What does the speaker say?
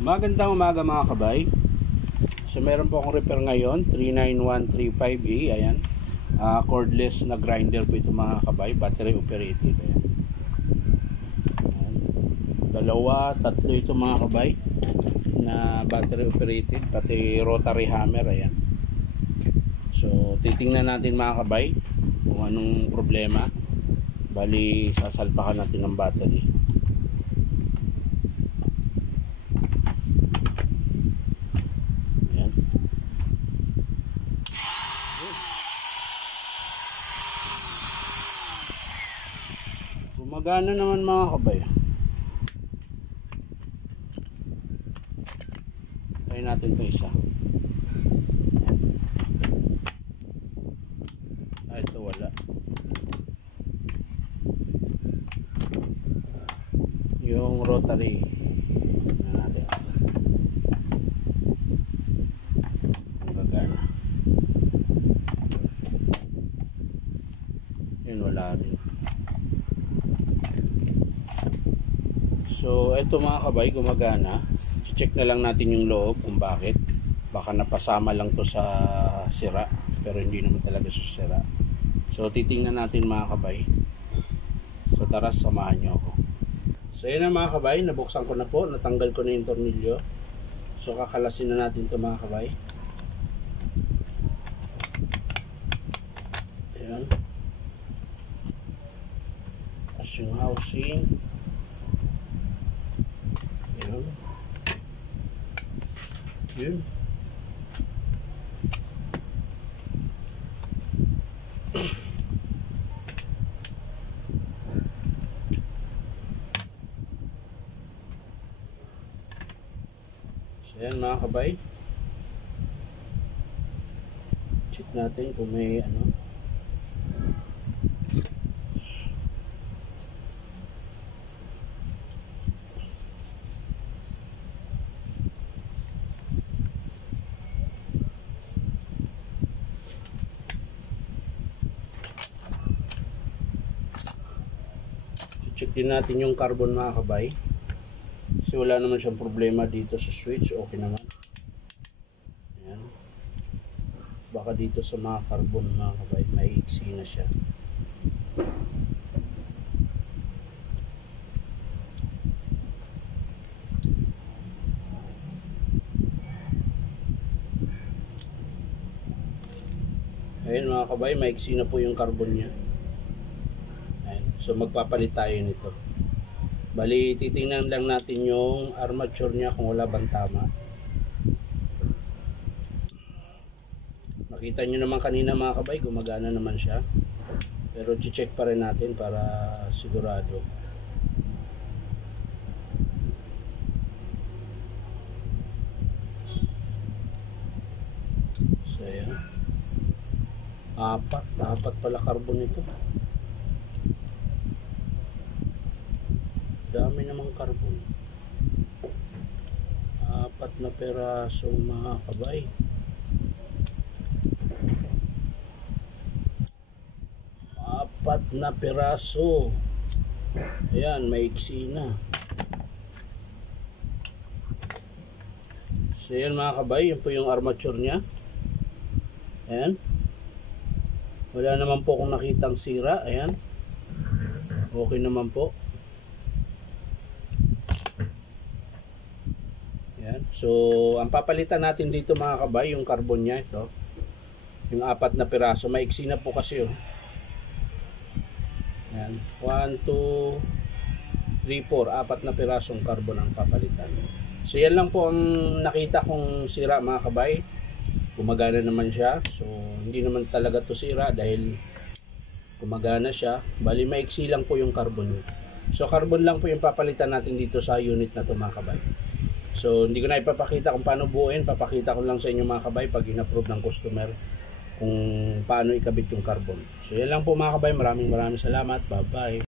Magandang umaga mga kabay. So meron po akong repair ngayon, 39135E. Ayan, cordless na grinder po ito mga kabay, battery operated. Ayan. Dalawa, tatlo ito mga kabay na battery operated, pati rotary hammer. Ayan. So titingnan natin mga kabay kung anong problema. Bali sasalpakan natin ng battery. Gumagana naman mga kabay. Try natin ito isa. Ito wala. Yung rotary na natin. Gumagana. Yun wala rin. So ito mga kabay, gumagana. Check na lang natin yung loob kung bakit. Baka napasama lang to sa sira, pero hindi naman talaga sa sira. So titingnan natin mga kabay. So tara, samahan nyo ako. So yun na mga kabay, nabuksan ko na po, natanggal ko na yung tornilyo. So kakalasin na natin to mga kabay. Ayan. Tapos yung housing. Yun. So yan mga kabay, check natin kung may ano. Check din natin yung carbon mga kabay. Kasi wala naman siyang problema dito sa switch. Okay naman. Ayan. Baka dito sa mga carbon mga kabay, may iksi na siya. Ayan mga kabay, may iksi na po yung carbon niya. So magpapalit tayo nito. Bali titingnan lang natin yung armature niya kung wala bang tama. Makita nyo naman kanina mga kabay, gumagana naman siya. Pero check pa rin natin para sigurado. So yan. Apat pala carbon ito. Dami namang carbon. 4 na peraso mga kabay. Apat na peraso. Ayan, may iksi na. So yan mga kabay, yun po yung armature nya. Ayan. Wala naman po akong nakitang sira. Ayan. Okay naman po. So, ang papalitan natin dito mga kabay, yung carbon niya ito. Yung 4 na piraso, maiksi na po kasi oh. Yan, 1, 2, 3, 4, 4 na pirasong carbon ang papalitan. So, yan lang po ang nakita kong sira mga kabay. Gumagana naman siya. So, hindi naman talaga to sira dahil gumagana siya. Bali, maiksi lang po yung carbon niya. So, carbon lang po yung papalitan natin dito sa unit na to mga kabay. So hindi ko na ipapakita kung paano buuin, papakita ko lang sa inyo mga kabay pag in-approve ng customer kung paano ikabit yung carbon. So yan lang po mga kabay, maraming salamat, bye bye.